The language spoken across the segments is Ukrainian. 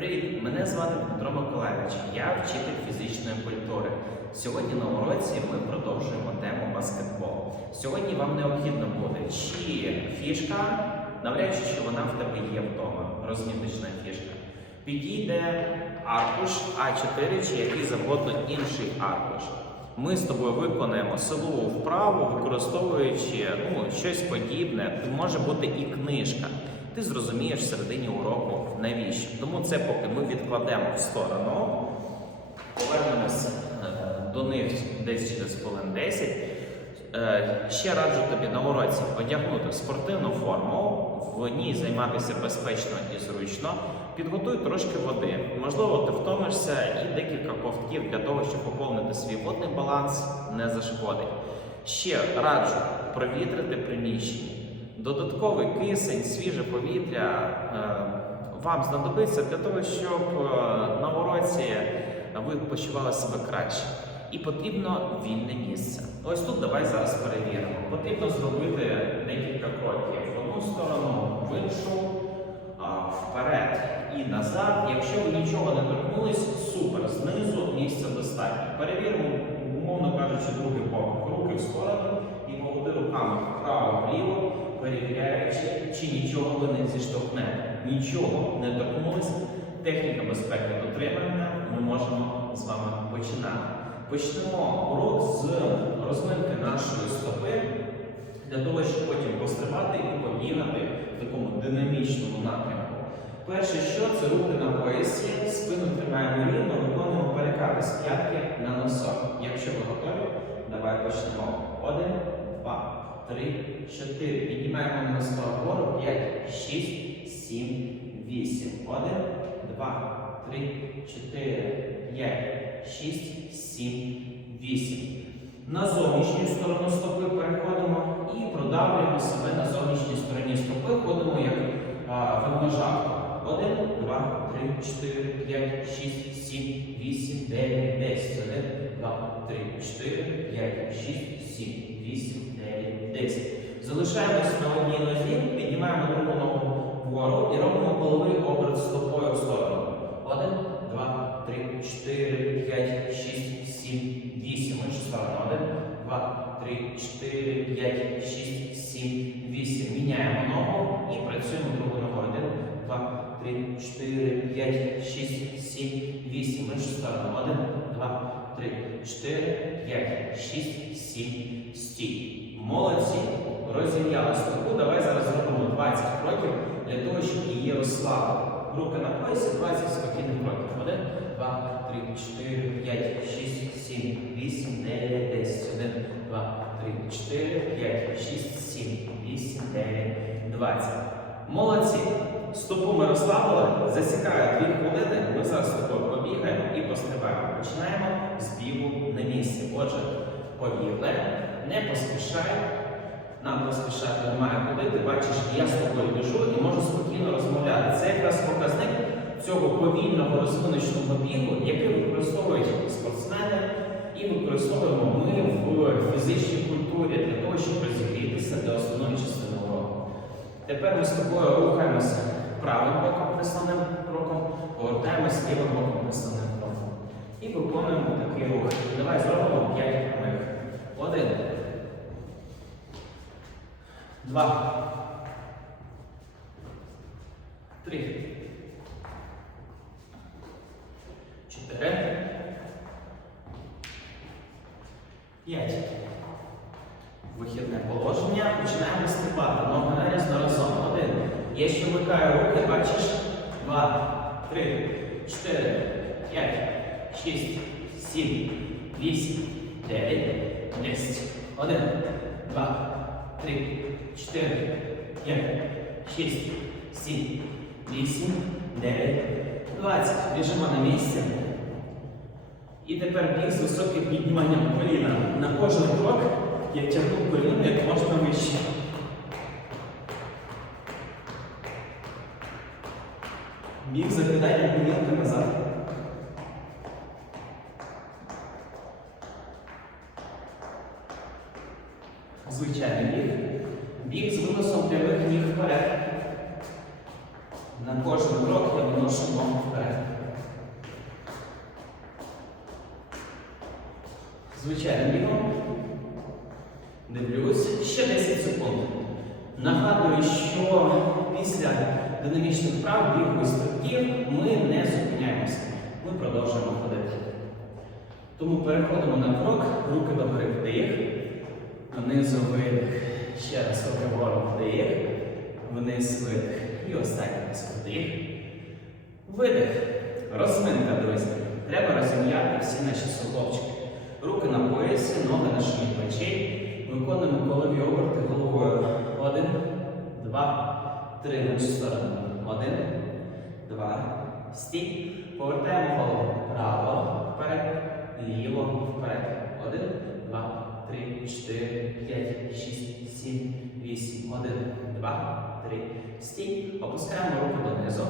Привіт! Мене звати Дмитро Миколаївич. Я вчитель фізичної культури. Сьогодні на уроці ми продовжуємо тему баскетбол. Сьогодні вам необхідно буде чи фішка, навряд чи що вона в тебе є вдома, розміточна фішка. Підійде аркуш А4 чи який завгодно інший аркуш. Ми з тобою виконаємо силову вправу, використовуючи ну, щось подібне. Може бути і книжка. Ти зрозумієш в середині уроку навіщо. Тому це поки ми відкладемо в сторону, повернемося е, до них десь через хвилин 10. Е, Ще раджу тобі на уроці одягнути спортивну форму, в ній займатися безпечно і зручно. Підготуй трошки води. Можливо, ти втомишся і декілька ковтків для того, щоб поповнити свій водний баланс, не зашкодить. Ще раджу провітрити приміщення. Додатковий кисень, свіже повітря е, вам знадобиться для того, щоб е, на уроці ви почували себе краще. І потрібно вільне місце. Ось тут давай зараз перевіримо. Потрібно зробити декілька кроків в одну сторону, в іншу, вперед і назад. Якщо ви нічого не торкнулись, супер. Знизу місця достатньо. Перевіримо, умовно кажучи, другий бок. Руки в сторону і поводи руками вправо-вліво, перевіряючи, чи нічого ви не зіштовхнете. Нічого не торкнулись. Техніка безпеки дотримання. Ми можемо з вами починати. Почнемо урок з розминки нашої стопи для того, щоб потім пострибати і побігати в такому динамічному напрямку. Перше, що це руки на поясі, спину тримаємо рівно, виконуємо перекати з п'ятки на носок. Якщо ви готові, давай почнемо. Один, два, три, чотири. Піднімаємо на сто вгору. П'ять, шість, сім, вісім. Один, два, три, чотири, п'ять, шість, сім, вісім. На зовнішню сторону стопи переходимо і продавлюємо себе на зовнішній стороні стопи, ходимо як ведмежатка. Один, два, три, чотири, п'ять, шість, сім, вісім, дев'ять, десять. Один, два, три, чотири, п'ять, шість, сім, вісім, дев'ять, десять. Залишаємось на одній нозі, піднімаємо другу ногу 4, 5, 6, 7, стій. Молодці. Розім'яли стопу. Давай зараз зробимо 20 кроків для того, щоб її розслабити. Руки на поясі, 20 спокійних кроків. 1, 2, 3, 4, 5, 6, 7, 8, 9, 10. 1, 2, 3, 4, 5, 6, 7, 8, 9, 20. Молодці. Стопу ми розслабили. Засікаю 2 хвилини. Ми зараз тобою побігаємо і пострибаємо. Починаємо з на місці. Отже, побігли, не поспішай. Нам поспішати немає куди. Ти бачиш, я з тобою біжу і можу спокійно розмовляти. Це якраз показник цього повільного розвиночного бігу, який використовують спортсмени і використовуємо ми в фізичній культурі для того, щоб розігрітися до основної частини уроку. Тепер ми з тобою рухаємося правим боком прислонним кроком, повертаємося лівим боком прислонним кроком. І виконуємо такий рух. Давай зробимо 5 прямих. Один. Два. Три. Чотири. П'ять. Вихідне положення. Починаємо стрибати. Ноги нарізно разом. Один. Я ще вмикаю руки, бачиш? Два, три, чотири, п'ять, шість, сім, вісім, дев'ять, десять. Один, два, три, чотири, п'ять, шість, сім, вісім, дев'ять, двадцять. Біжимо на місце. І тепер біг з високим підніманням коліна. На кожен крок я тягну коліно як можна вище. Біг закидання колінка назад. звичайний біг. Біг з виносом прямих ніг вперед. На кожен крок я виношу ногу вперед. Звичайним бігом. Дивлюсь. Ще 10 секунд. Нагадую, що після динамічних вправ бігу і спиртів ми не зупиняємося. Ми продовжуємо ходити. Тому переходимо на крок, руки до гори внизу видих. Ще раз вгору вдих, вниз видих. І останній раз вдих. Видих. Розминка, друзі. Треба розім'яти всі наші суглобчики. Руки на поясі, ноги на шиї плечей. Виконуємо колові оберти головою. Один, два, три. В сторону. Один, два. Стій. Повертаємо голову. Право, вперед, ліво, вперед. Один, два, три, чотири, п'ять, шість, сім, вісім. Один, два, три. Стій. Опускаємо руки донизу.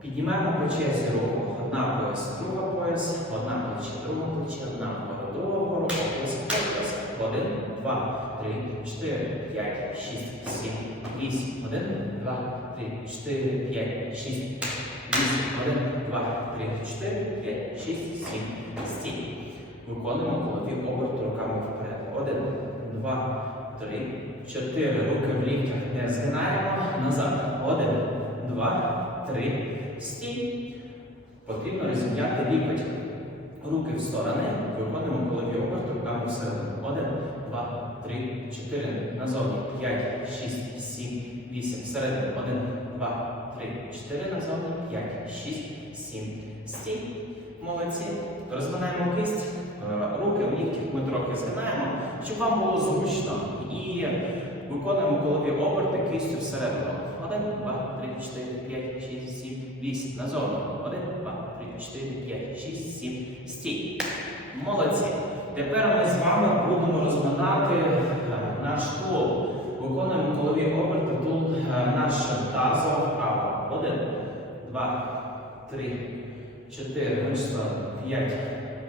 Піднімаємо по черзі руку. Одна пояс, друга пояс, одна плече, друга плече, одна вгору, друга вгору, пояс, пояс. Один, два, три, чотири, п'ять, шість, сім, вісім. Один, два, три, чотири, п'ять, шість, вісім. Один, два, три, чотири, п'ять, шість, сім. Стій. Виконуємо голові оберт руками вперед. Один, два, три, чотири. Руки в ліктях не згинаємо. Назад. Один, два, три. Стій. Потрібно розім'яти лікоть. Руки в сторони. Виконуємо голові оберт руками всередину. Один, два, три, чотири. Назовні. П'ять, шість, сім, вісім. Всередину. Один, два, три, чотири. Назовні. П'ять, шість, сім. Стій. Молодці. Розминаємо кисть. Е, Руки в ліктях ми трохи згинаємо, щоб вам було зручно. І виконуємо голові оберти кистю всередину. Один, два, три, чотири, п'ять, шість, сім, вісім. Назовні. Один, два, три, чотири, п'ять, шість, сім. Стій. Молодці. Тепер ми з вами будемо розминати е, наш тул. Виконуємо голові оберти тул е, нашим тазом. Один, два, три, чотири, в іншу сторону. п'ять,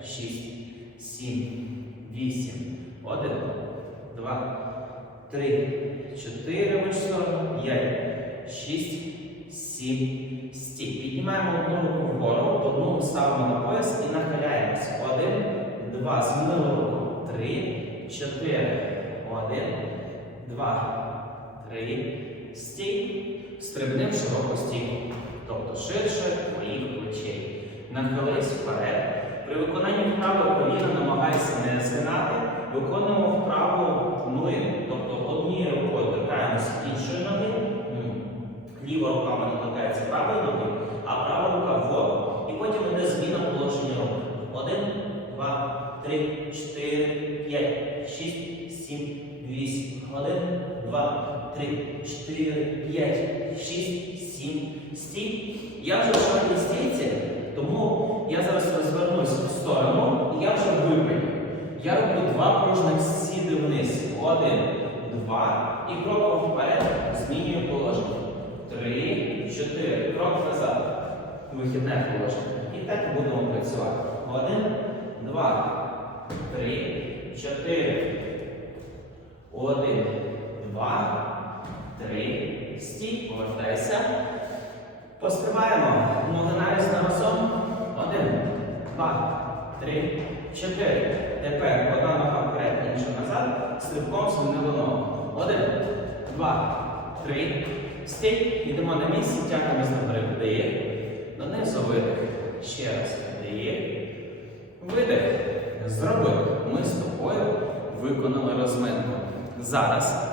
шість, сім, вісім. Один, два, три, чотири, в іншу сторону. П'ять, шість, сім, стій. Піднімаємо одну руку вгору, одну ставимо на пояс і нахиляємося. Один, два. Змінили руку. Три, чотири. Один, два, три. Стій. Стрибнив широко стійку. Тобто ширше твоїх плечей. Нахились вперед. При виконанні вправи коліна намагайся не згинати. Виконуємо вправу млин. Тобто однією рукою торкаємося іншої ноги. Ліва рука торкається правої ноги, а права рука вгору. І потім іде зміна положення рук. Один, два, три, чотири, п'ять, шість, сім, вісім. Один, два, три, чотири, п'ять, шість, сім. Стій. Я вже в шахтній стійці, тому я зараз розвернусь в сторону і я вже випрямлю. Я роблю два пружних сіди вниз. Один, два. І кроком вперед змінюю положення. Три, чотири. Крок назад. Вихідне положення. І так будемо працювати. Один, два, три, чотири. Один, два, три. Стій, повертайся. Поспіваємо. Навісно разом. Один, два, три, чотири. Тепер одна нога вперед, інша назад. Стрибком змінили ногу. Один, два, три. Стій. Йдемо на місці, тягнемось наперед. Вдих. Донизу видих. Ще раз. Вдих. Видих. Зробив. Ми з тобою виконали розминку. Зараз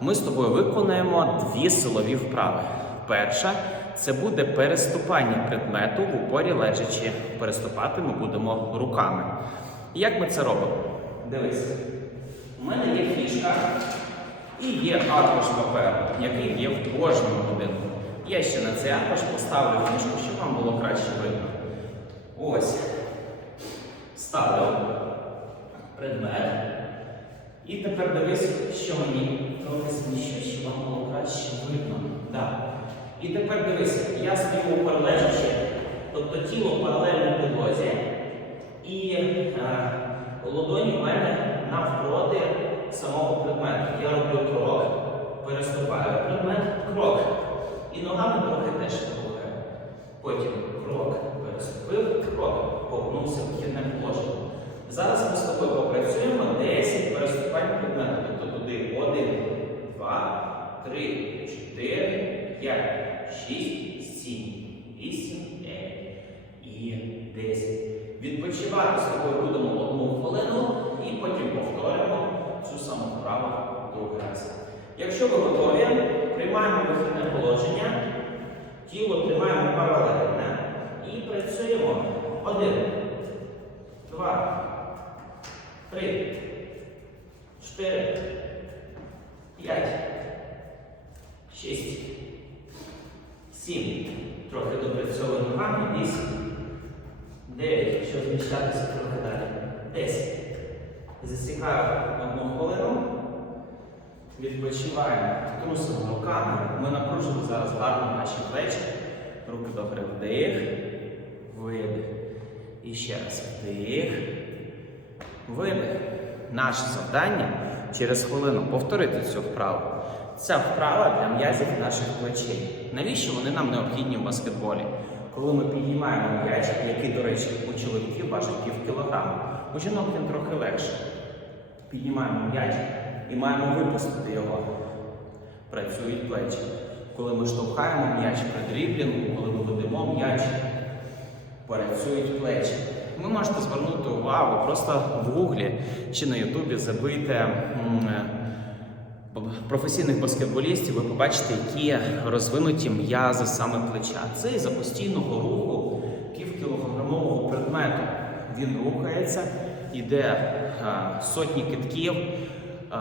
ми з тобою виконаємо дві силові вправи. Перша це буде переступання предмету в упорі лежачи. Переступати ми будемо руками. Як ми це робимо? Дивись, у мене є фішка і є аркуш паперу, який є в кожному будинку. Я ще на цей аркуш поставлю фішку, щоб вам було краще видно. Ось. Ставлю предмет. І тепер дивись, що мені трохи зміщу, щоб вам було краще видно. Да. І тепер дивись, я стою паралежачи, тобто тіло паралельно підлозі, і е, ладоні в мене навпроти самого предмету. Я роблю крок, переступаю предмет, крок. І ногами трохи теж рухаю. Потім крок, переступив, крок, погнувся в вхідне положення. Зараз ми з тобою попрацюємо 10 переступань предмету. Тобто туди 1, 2, 3, 4, 5, 6, 7, 8, 9 і 10. Відпочивати з тобою будемо одну хвилину і потім повторимо цю саму вправу другий раз. Якщо ви готові, приймаємо вихідне положення, тіло тримаємо паралельне і працюємо. Один, два, три, чотири, п'ять, 7. Трохи допрацьовуємо ногами. 8. 9. Якщо зміщатися трохи далі. 10. Засікаємо одну хвилину. Відпочиваємо трусимо руками. Ми напружимо зараз гарно наші плечі. Руки добре вдих. Видих. І ще раз вдих. Видих. Наше завдання через хвилину повторити цю вправу. Ця вправа для м'язів наших плечей. Навіщо вони нам необхідні в баскетболі? Коли ми піднімаємо м'яч, який, до речі, у чоловіків важить пів кілограма, у жінок він трохи легше. Піднімаємо м'яч і маємо випустити його. Працюють плечі. Коли ми штовхаємо м'яч при дріблінгу, коли ми ведемо м'яч, працюють плечі. Ви можете звернути увагу просто в гуглі чи на Ютубі е, професійних баскетболістів, ви побачите, які розвинуті м'язи саме плеча. Це із-за постійного руху півкілограмового предмету. Він рухається, йде е, сотні китків, е,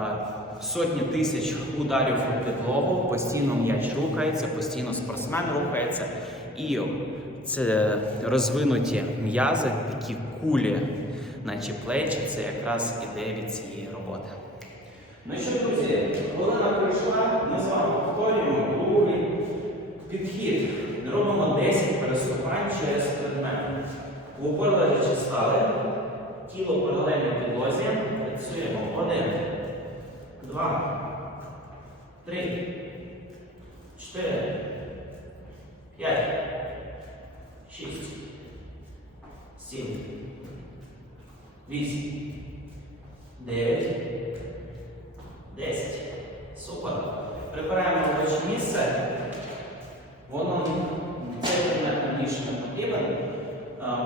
сотні тисяч ударів у підлогу, постійно м'яч рухається, постійно спортсмен рухається. І це розвинуті м'язи, такі кулі, наче плечі, це якраз іде від цієї роботи. Ну що, друзі, хвилина пройшла, ми з вами повторюємо другий підхід. Робимо 10 переступань через предмет. Упор лежачи стали, тіло паралельно підлозі, працюємо. Один, два, три, чотири, п'ять, шість, сім, вісім, дев'ять. 10. Супер. Прибираємо робоче місце. Воно цей предмет нам більше не потрібен.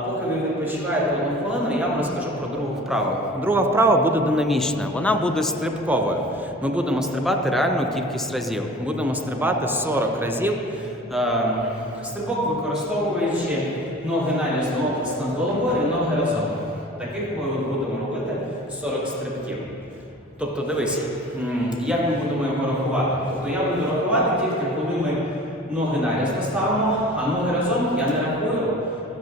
Поки ви відпочиваєте одну хвилину, я вам розкажу про другу вправу. Друга вправа буде динамічна, вона буде стрибковою. Ми будемо стрибати реальну кількість разів. Будемо стрибати 40 разів. Стрибок використовуючи ноги налізно опис над головою і ноги разом. Таких ми будемо робити 40 стрибків. Тобто, дивись, як ми будемо його рахувати. Тобто я буду рахувати тільки коли ми ноги нарізно ставимо, а ноги разом я не рахую.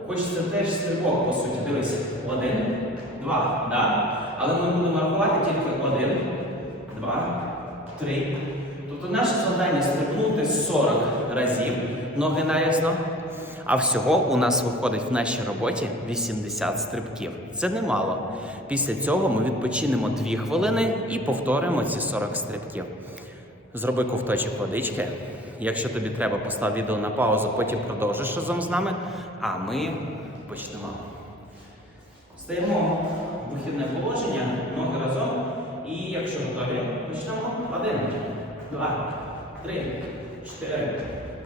Хоч це теж стрибок, по суті. Дивись. Один, два, да. Але ми будемо рахувати тільки один, два, три. Тобто наше завдання стрибнути 40 разів ноги нарізно. А всього у нас виходить в нашій роботі 80 стрибків. Це немало. Після цього ми відпочинемо 2 хвилини і повторимо ці 40 стрибків. Зроби ковточок водички. Якщо тобі треба, постав відео на паузу, потім продовжиш разом з нами. А ми почнемо. Стаємо в вихідне положення, ноги разом. І якщо готові, почнемо. Один, два, три, чотири,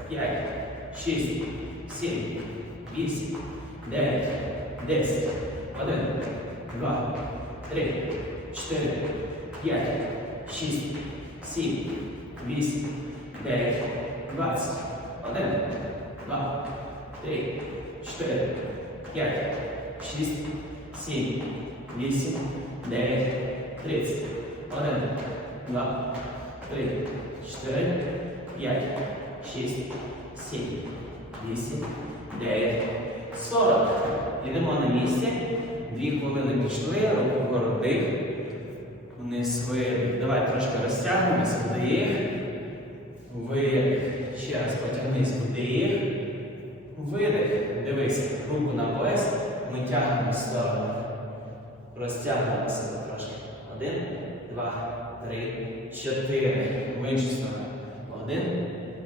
п'ять, шість, сім, вісім, дев'ять, десять. Один, два, три, чотири, п'ять, шість, сім, вісім, дев'ять, двадцять. Один, два, три, чотири, п'ять, шість, сім, вісім, дев'ять, тридцять. Один, два, три, чотири, п'ять, шість, сім, вісім, дев'ять, сорок. Йдемо на місці. Дві хвилини пішли, руку вгору вдих. Вниз видих. Давай трошки розтягнемося. Вдих. Видих. Ще раз потягнись вдих. Видих. Дивись, руку на пояс. Ми тягнемо сторону. Розтягнемо себе трошки. Один, два, три, чотири. В іншу сторону. Один,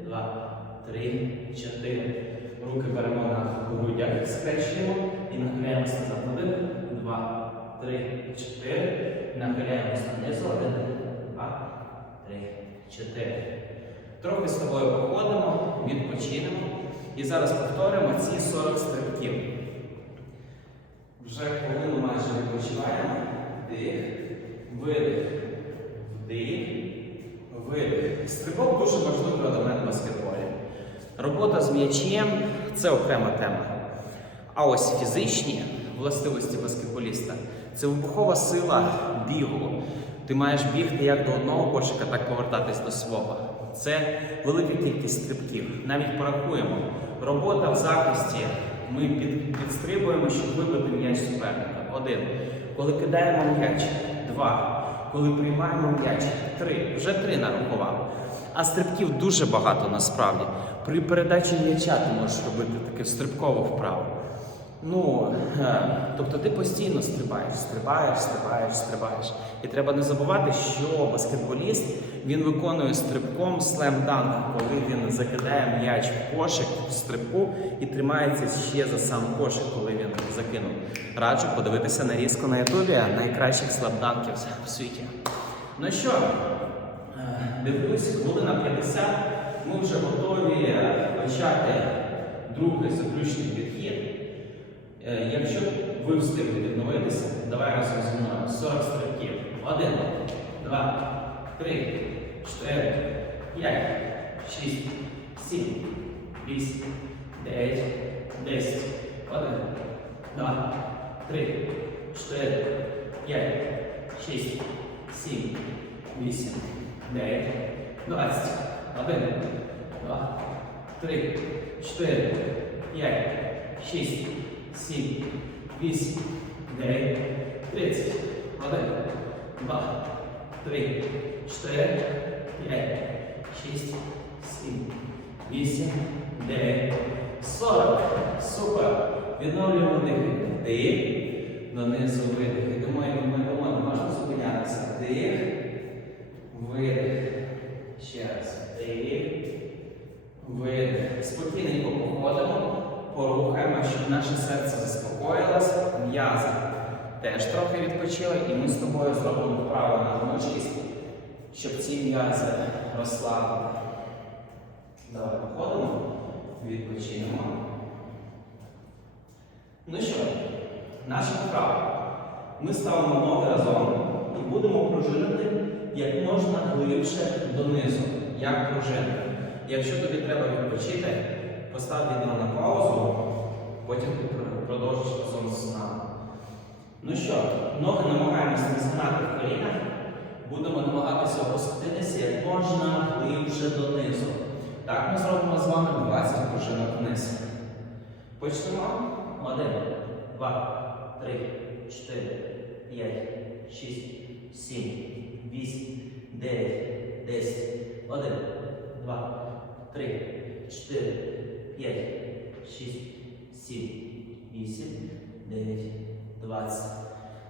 два, три, чотири. Руки беремо на грудях, скрещуємо і нахиляємося назад. Один, два, три, чотири. Нахиляємося донизу. Один, два, три, чотири. Трохи з тобою походимо, відпочинемо. І зараз повторимо ці 40 стрибків. Вже хвилину майже відпочиваємо. Вдих, видих, вдих, видих. Стрибок дуже важливий елемент баскетболі. Робота з м'ячем це окрема тема. А ось фізичні властивості баскетболіста це вибухова сила бігу. Ти маєш бігти як до одного кошика, так повертатись до свого. Це велика кількість стрибків. Навіть порахуємо. Робота в захисті. Ми під, підстрибуємо, щоб вибити м'яч суперника. Один. Коли кидаємо м'яч, два. Коли приймаємо м'яч, три. Вже три нарахував. А стрибків дуже багато насправді. При передачі м'яча ти можеш робити таке стрибкову вправу. Ну, е, тобто ти постійно стрибаєш, стрибаєш, стрибаєш, стрибаєш. І треба не забувати, що баскетболіст він виконує стрибком слем-данк, коли він закидає м'яч в кошик в стрибку і тримається ще за сам кошик, коли він закинув. Раджу подивитися нарізку на ютубі найкращих слем-данків в світі. Ну що, дивлюсь, хвилина 50. Ми вже готові е, почати другий заключний підхід. Е, Якщо ви встигли відновитися, давай разом зі мною 40 стрибків. Один, два, три, чотири, п'ять, шість, сім, вісім, дев'ять, десять. Один, два, три, чотири, п'ять, шість, сім, вісім, дев'ять, двадцять. Один, два, три, чотири, п'ять, шість. Сім, вісім, дев'ять, тридцять. Один, два, три, чотири, п'ять, шість, сім, вісім, дев'ять, сорок. Супер. Відновлюємо дихання. Дих. Донизу видих. Йдемо, йдемо. Можна зупинятися. Дих. Видих. Ще раз. Дих. Видих. Спокійненько походимо. Порухаємо, щоб наше серце заспокоїлось, м'язи теж трохи відпочили, і ми з тобою зробимо вправо на гнучкість, щоб ці м'язи розслабили. Давай походимо, відпочинемо. Ну що, наша вправа. Ми ставимо ноги разом і будемо пружинити як можна глибше донизу, як пружини. Якщо тобі треба відпочити, постав відео на паузу, потім продовжиш разом з нами. Ну що, ноги намагаємося не згинати в колінах, будемо намагатися опуститися як можна глибше донизу. Так ми зробимо з вами 20 пружинок вниз. Почнемо. Один, два, три, чотири, п'ять, шість, сім, вісім, дев'ять, десять. Один, два, три, чотири, п'ять, шість, сім, вісім, дев'ять, двадцять.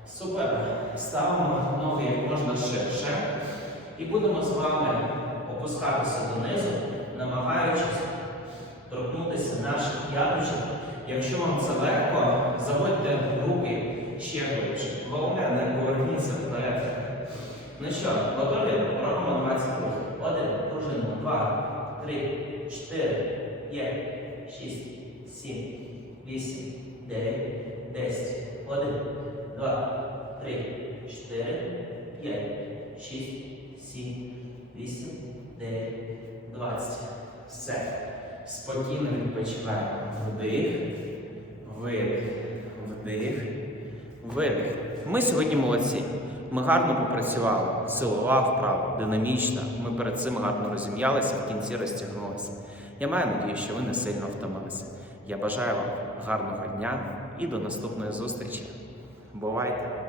Супер. Ставимо ноги як можна ширше. І будемо з вами опускатися донизу, намагаючись торкнутися наших п'яточок. Якщо вам це легко, заводьте руки ще глибше. Головне, не поверніться вперед. Ну що, готові? Робимо 20 рухів. Один, пружина, два, три, чотири, п'ять, шість, сім, вісім, дев'ять, десять. Один, два, три, чотири, п'ять, шість, сім, вісім, дев'ять, двадцять. Все. Спокійно відпочиваємо. Вдих, видих, вдих, видих. Ми сьогодні молодці. Ми гарно попрацювали. Силова вправа, динамічна. Ми перед цим гарно розім'ялися, в кінці розтягнулися. Я маю надію, що ви не сильно втомилися. Я бажаю вам гарного дня і до наступної зустрічі. Бувайте!